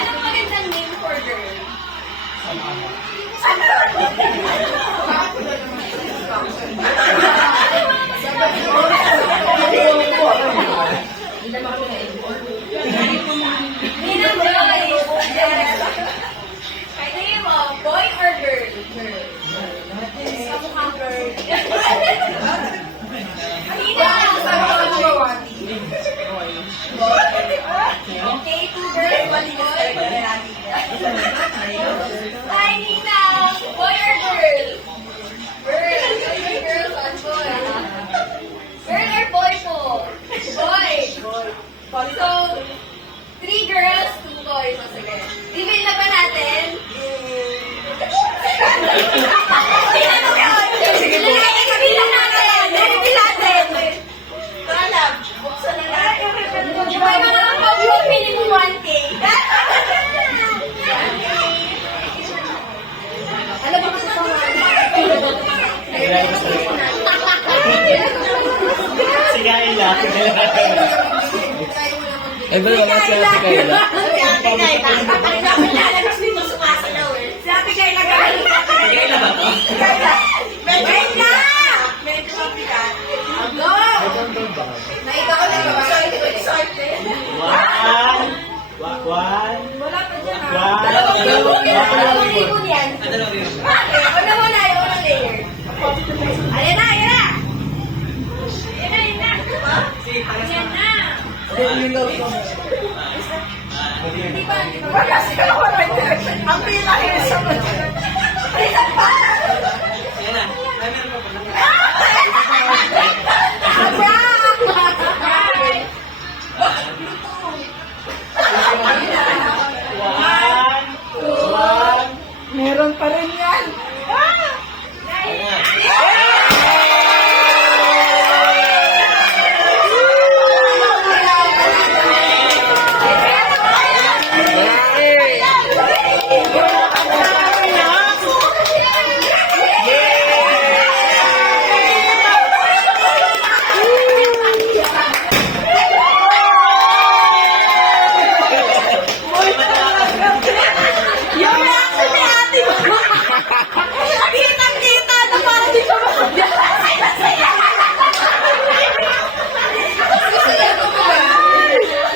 Anong magandang name for girl? Ninang boy or girl? Kamukhang girl. Okay, two girls, one boy. Hi, Nina! Boy or girl? Girl. Three girls, one boy. Girl or boy po? Boy. So, three girls, two boys. O, sige. Reveal na ba natin? Reveal natin. Alam, buksan na natin. May mga pag-load minimum 1K. Alam mo kasi pa Si Kayla. Ay, ba naman sila si Kayla? Sabi Kayla, Kayla ba to? Kayla! Medyo mabigat. Go! Naika ko na ba? Excited. One. Wala pa dyan ha. Dalawang libon yan. Bakit? Una muna yung unang layer. Ayan na, ayan na. Ayan na. Ayan na. Hindi ba? Kasi ako na ang pila yun sa mga. Ayan pa. Ayan na. Meron pa rin yan.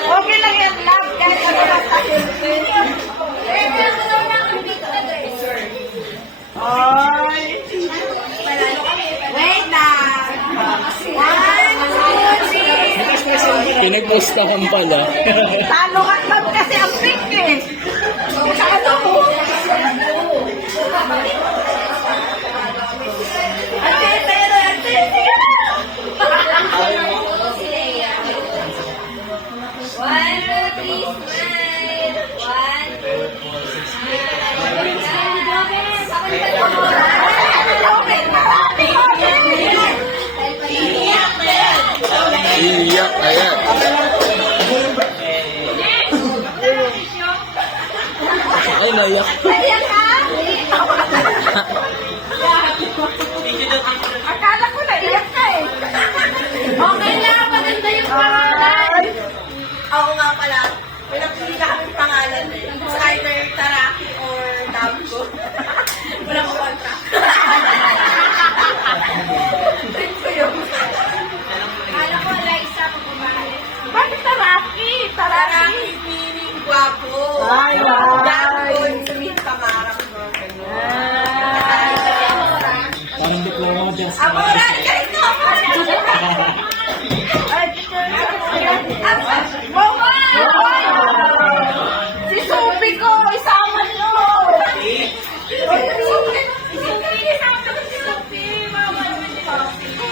Okay lang yan, love. Kahit ano lang tayo. Ay! Wait lang. 1, 2, 3. Pinag-post akong pala. Talo ka lang kasi ang pink eh. Masyado mo. Ate, pero ate. One, two, three, smile. One, two, Iyak, ayan. Ay, naiyak. Akala ko na iyak ka eh. Okay lang, maganda yung pangalan. Ako nga pala, may napili ka kaming pangalan eh. It's either Taraki or Dabgo. Walang kontra. Trip ko yun. Alam ko, Liza, kung umalis. Bakit Taraki? Taraki meaning guwapo. Ay, wow. Dabgo, sabihin pangarap ko. Parang diploma mo dyan sa Amora, kahit ko! Si Sophie ko! Isama nyo! Si Sophie! Isama naman si Sophie! Mama naman si Sophie ko!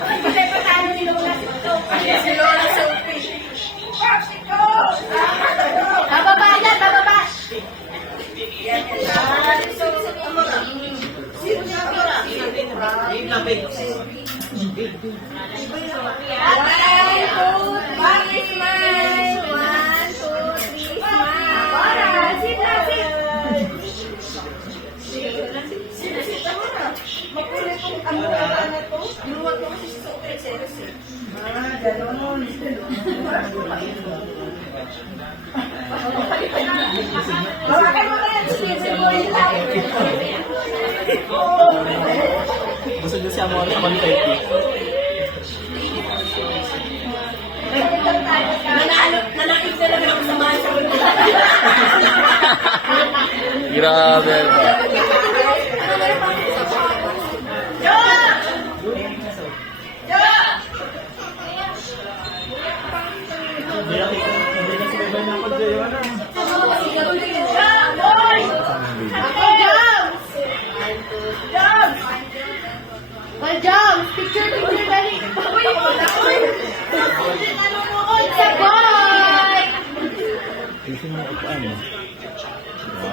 Patay pa tayo ni Lola si Sophie! Si Lola Sophie! Sophie ko! Bababa na! Bababa! Yan lang! Sino siya? Yung labig. Ganon. Bakit mo kaya Stephen mo yung Gusto niyo siya mo 130. Nanakit na lang ako sa mga sa Grabe ba? Jump! Picture dali! Uy! Nanonood sa boy! Gusto mo upuan mo?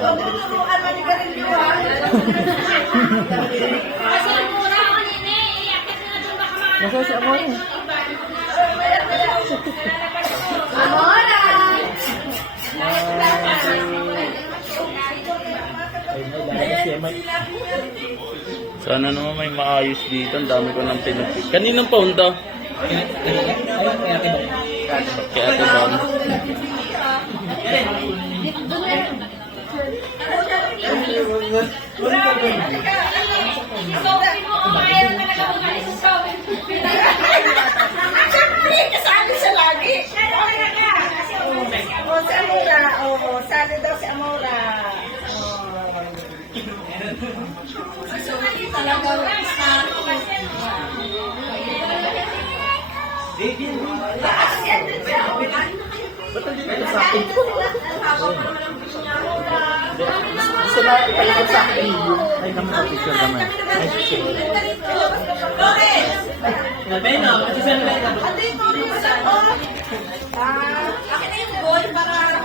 Tuturuan mo ni Garillo, ha? Kasi mura ako nini, iakit na doon baka mga... Nasa si Amor eh. Amora! Sana naman may maayos dito. Ang dami ko ng pinapit. Kaninong pound to? Kaya Ate Bam. Sobrang mo, ayaw na nag-umalis sa sobrang. Siyempre, kasali siya lagi. O, si Amora. O, sali daw si Amora. Talagang Gusto na ipalakot sa akin yung ay naman ang picture naman. Ay, picture. Nabeno, kasi sa nabeno. Ate, ito rin sa akin na yung goal para